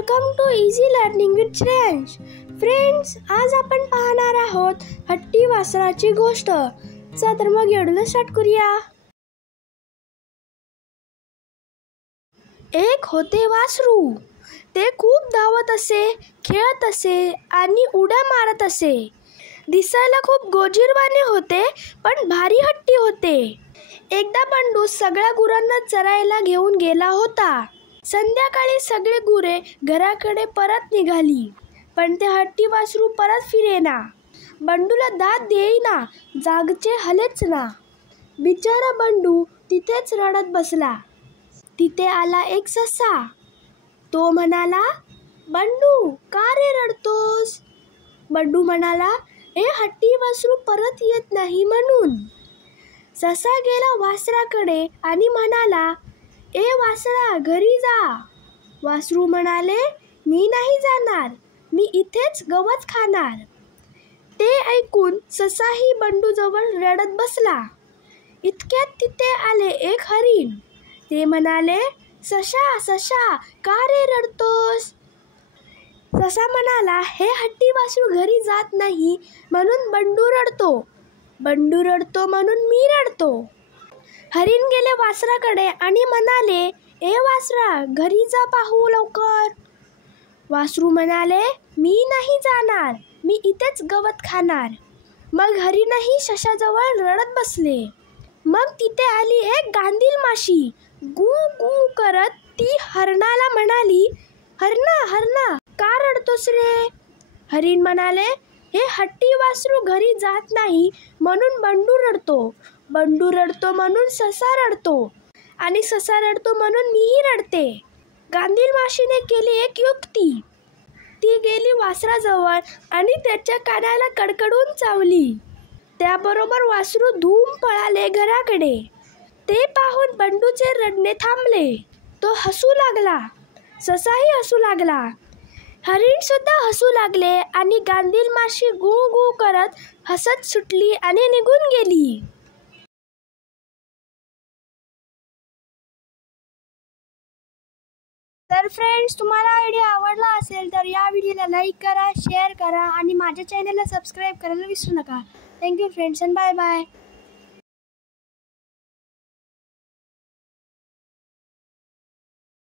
Welcome to easy learning with Shreyansh. Friends, आज आपण पाहणार आहोत हट्टी वासराची गोष्ट. चला तर मग व्हिडिओला स्टार्ट करूया. एक होते वासरू. ते खूप धावत असे, खेळत असे आणि उड्या मारत असे. दिसायला खूप गोजीरवाणे होते, पण भारी हट्टी होते. एकदा बंडू सगळ्या गुरांना चरायला घेऊन गेला होता. संध्याकाळी सगळी गुरे घराकडे परत निघाली, पण ते हट्टी वासरू परत फिरेना. बंडूला दाद देईना, जागचे हलेच ना. बिचारा बंडू तिथेच रडत बसला. तिथे आला एक ससा. तो म्हणाला, बंडू, का रे रडतोस? बंडू म्हणाला, हे हट्टी वासरू परत येत नाही म्हणून. ससा गेला वासराकडे आणि म्हणाला, ए वासरा, घरी जा. वासरू म्हणाले, मी नाही जाणार, मी इथेच गवत खाणार. ते ऐकून ससाही बंडूजवळ रडत बसला. इतक्यात तिथे आले एक हरीण. ते म्हणाले, ससा ससा, का रे रडतोस? ससा म्हणाला, हे हट्टी वासरू घरी जात नाही म्हणून बंडू रडतो. बंडू रडतो म्हणून मी रडतो. हरीण गेले वासराकडे आणि म्हणाले, ए वासरा, घरी जा पाहू लवकर. वासरू म्हणाले, मी नाही जाणार, मी इथेच गवत खाणार. मग हरीणही सशाजवळ रडत बसले. मग तिथे आली एक गांधील माशी. गू गू करत ती हरणाला म्हणाली, हरणा हरणा, का रडतोस रे? हरीण म्हणाले, हे हट्टी वासरू घरी जात नाही म्हणून बंडू रडतो. बंडू रडतो म्हणून ससा रडतो आणि ससा रडतो म्हणून मीही रडते. गांधील माशीने केली एक युक्ती. ती गेली वासराजवळ आणि त्याच्या कानाला कडकडून चावली. त्याबरोबर वासरू धूम पळाले घराकडे. ते पाहून बंडूचे रडणे थांबले. तो हसू लागला. ससाही हसू लागला. हरीण सुद्धा हसू लागले आणि गांधील माशी गू गू करत हसत सुटली आणि निघून गेली. तर फ्रेंड्स, तुम्हाला व्हिडिओ आवडला असेल तर या व्हिडिओला लाईक करा, शेअर करा आणि माझ्या चॅनलला सबस्क्राईब करायला विसरू नका. Thank you friends and bye bye.